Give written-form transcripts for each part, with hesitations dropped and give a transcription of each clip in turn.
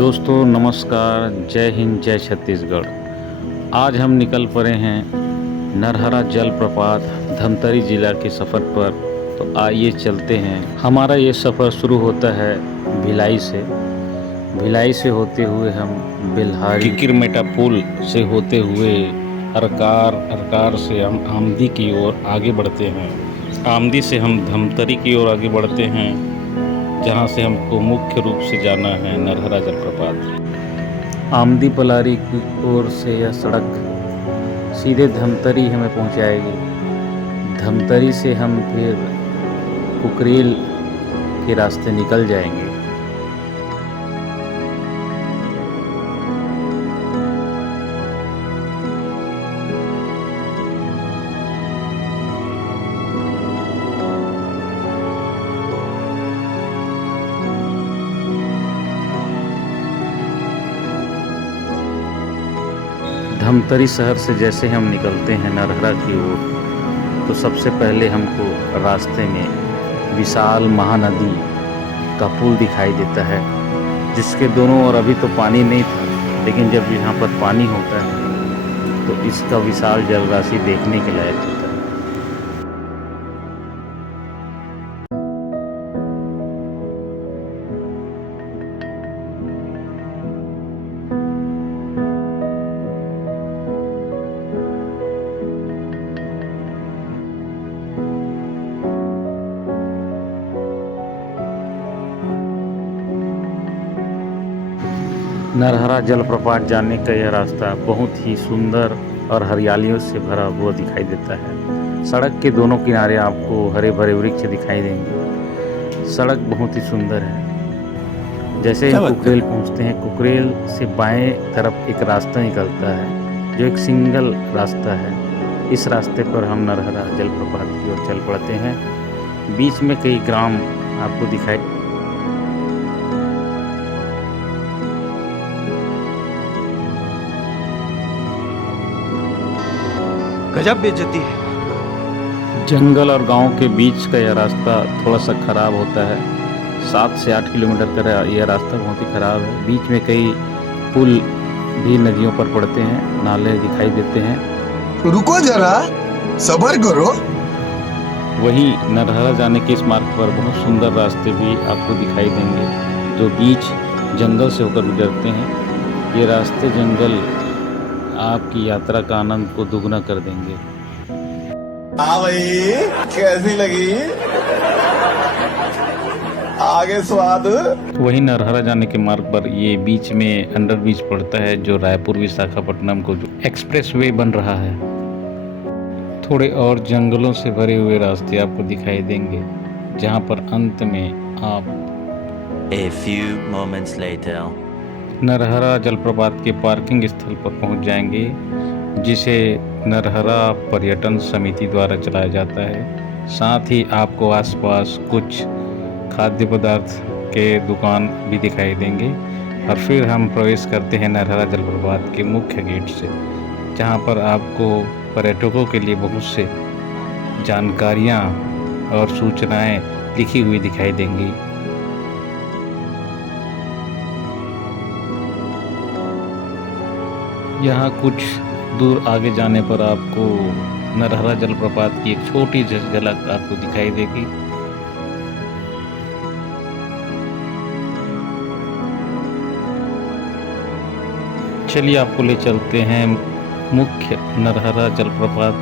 दोस्तों नमस्कार, जय हिंद, जय छत्तीसगढ़। आज हम निकल पड़े हैं नरहरा जलप्रपात धमतरी ज़िला के सफ़र पर। तो आइए चलते हैं। हमारा ये सफ़र शुरू होता है भिलाई से होते हुए हम बेल्हारी किकिरमेटा पुल से होते हुए अरकार से हम आमदी की ओर आगे बढ़ते हैं। आमदी से हम धमतरी की ओर आगे बढ़ते हैं, जहाँ से हमको मुख्य रूप से जाना है नरहरा जलप्रपात। आमदी पलारी की ओर से यह सड़क सीधे धमतरी हमें पहुंचाएगी। धमतरी से हम फिर कुकरेल के रास्ते निकल जाएंगे। धमतरी शहर से जैसे हम निकलते हैं नरहरा की ओर, तो सबसे पहले हमको रास्ते में विशाल महानदी का पुल दिखाई देता है, जिसके दोनों ओर अभी तो पानी नहीं था, लेकिन जब यहाँ पर पानी होता है तो इसका विशाल जलराशि देखने के लायक होता है। नरहरा जलप्रपात जाने का यह रास्ता बहुत ही सुंदर और हरियालियों से भरा हुआ दिखाई देता है। सड़क के दोनों किनारे आपको हरे भरे वृक्ष दिखाई देंगे। सड़क बहुत ही सुंदर है। जैसे ही कुकरेल पहुंचते हैं, कुकरेल से बाएं तरफ एक रास्ता निकलता है, जो एक सिंगल रास्ता है। इस रास्ते पर हम नरहरा जलप्रपात की ओर चल पड़ते हैं। बीच में कई ग्राम आपको दिखाई गजब बेइज्जती है। जंगल और गांव के बीच का यह रास्ता थोड़ा सा खराब होता है। 7 से 8 किलोमीटर का यह रास्ता बहुत ही खराब है। बीच में कई पुल भी नदियों पर पड़ते हैं, नाले दिखाई देते हैं। रुको जरा, सब्र करो। वही नरहरा जाने के इस मार्ग पर बहुत सुंदर रास्ते भी आपको दिखाई देंगे, जो बीच जंगल से होकर गुजरते हैं। ये रास्ते जंगल आपकी यात्रा का आनंद को दुगना कर देंगे। हाँ भाई, कैसी लगी? आगे स्वाद। वही नरहरा जाने के मार्ग पर ये बीच में अंडर ब्रिज पड़ता है, जो रायपुर विशाखापट्टनम को जो एक्सप्रेस वे बन रहा है। थोड़े और जंगलों से भरे हुए रास्ते आपको दिखाई देंगे, जहाँ पर अंत में आप A few moments later. Narhara जलप्रपात के पार्किंग स्थल पर पहुंच जाएंगे, जिसे नरहरा पर्यटन समिति द्वारा चलाया जाता है। साथ ही आपको आसपास कुछ खाद्य पदार्थ के दुकान भी दिखाई देंगे। और फिर हम प्रवेश करते हैं नरहरा जलप्रपात के मुख्य गेट से, जहां पर आपको पर्यटकों के लिए बहुत से जानकारियां और सूचनाएं लिखी हुई दिखाई देंगी। यहाँ कुछ दूर आगे जाने पर आपको नरहरा जलप्रपात की एक छोटी झलक आपको दिखाई देगी। चलिए आपको ले चलते हैं मुख्य नरहरा जलप्रपात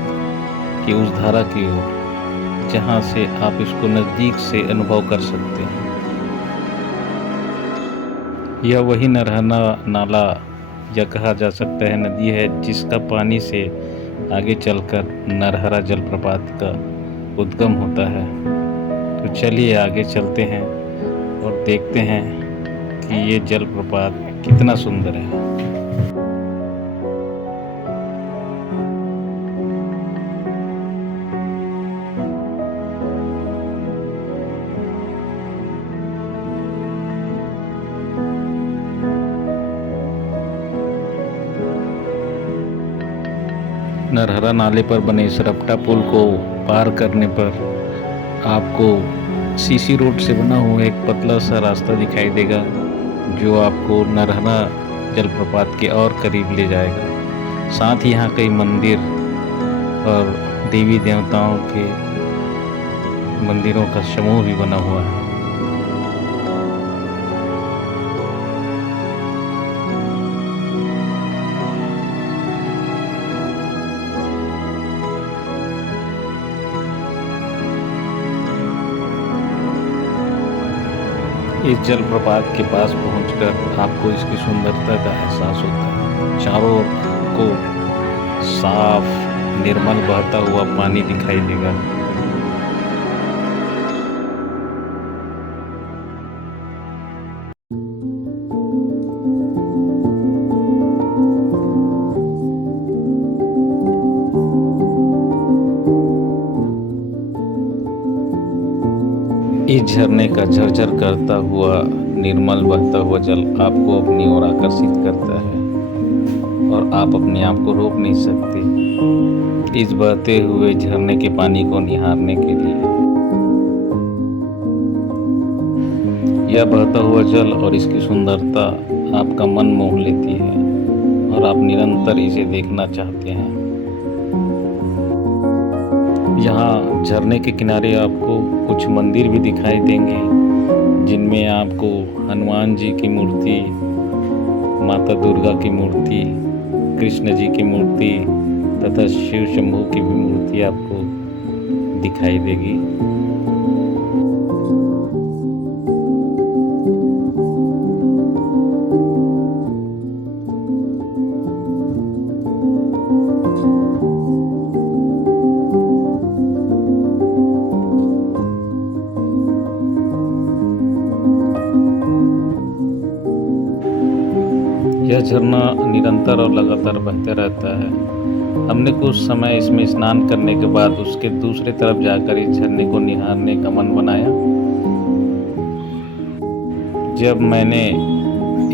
की उस धारा की ओर, जहाँ से आप इसको नज़दीक से अनुभव कर सकते हैं। यह वही नरहरा नाला या कहा जा सकता है नदी है, जिसका पानी से आगे चलकर नरहरा जलप्रपात का उद्गम होता है। तो चलिए आगे चलते हैं और देखते हैं कि ये जलप्रपात कितना सुंदर है। नरहरा नाले पर बने इस रपटा पुल को पार करने पर आपको सीसी रोड से बना हुआ एक पतला सा रास्ता दिखाई देगा, जो आपको नरहरा जलप्रपात के और करीब ले जाएगा। साथ ही यहाँ कई मंदिर और देवी देवताओं के मंदिरों का समूह भी बना हुआ है। इस जलप्रपात के पास पहुंचकर आपको इसकी सुंदरता का एहसास होता है। चारों ओर को साफ निर्मल बहता हुआ पानी दिखाई देगा। इस झरने का झरझर करता हुआ निर्मल बहता हुआ जल आपको अपनी ओर आकर्षित करता है और आप अपने आप को रोक नहीं सकते इस बहते हुए झरने के पानी को निहारने के लिए। यह बहता हुआ जल और इसकी सुंदरता आपका मन मोह लेती है और आप निरंतर इसे देखना चाहते हैं। यहाँ झरने के किनारे आपको कुछ मंदिर भी दिखाई देंगे, जिनमें आपको हनुमान जी की मूर्ति, माता दुर्गा की मूर्ति, कृष्ण जी की मूर्ति तथा शिव शंभू की भी मूर्ति आपको दिखाई देगी। यह झरना निरंतर और लगातार बहते रहता है। हमने कुछ समय इसमें स्नान करने के बाद उसके दूसरे तरफ जाकर इस झरने को निहारने का मन बनाया। जब मैंने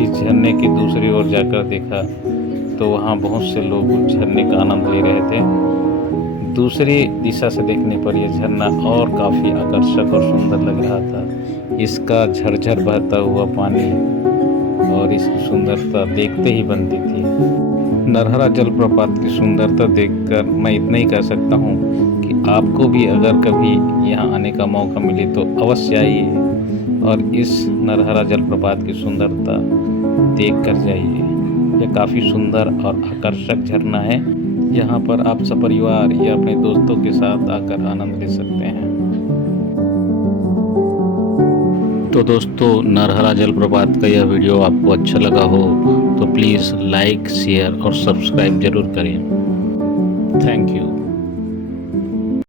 इस झरने की दूसरी ओर जाकर देखा तो वहाँ बहुत से लोग उस झरने का आनंद ले रहे थे। दूसरी दिशा से देखने पर यह झरना और काफ़ी आकर्षक और सुंदर लग रहा था। इसका झरझर बहता हुआ पानी और इसकी सुंदरता देखते ही बनती थी। नरहरा जलप्रपात की सुंदरता देखकर मैं इतना ही कह सकता हूँ कि आपको भी अगर कभी यहाँ आने का मौका मिले तो अवश्य आइए और इस नरहरा जलप्रपात की सुंदरता देख कर जाइए। यह काफ़ी सुंदर और आकर्षक झरना है। यहाँ पर आप सपरिवार या अपने दोस्तों के साथ आकर आनंद ले सकते हैं। तो दोस्तों, नरहरा जलप्रपात का यह वीडियो आपको अच्छा लगा हो तो प्लीज़ लाइक, शेयर और सब्सक्राइब ज़रूर करें। Thank you.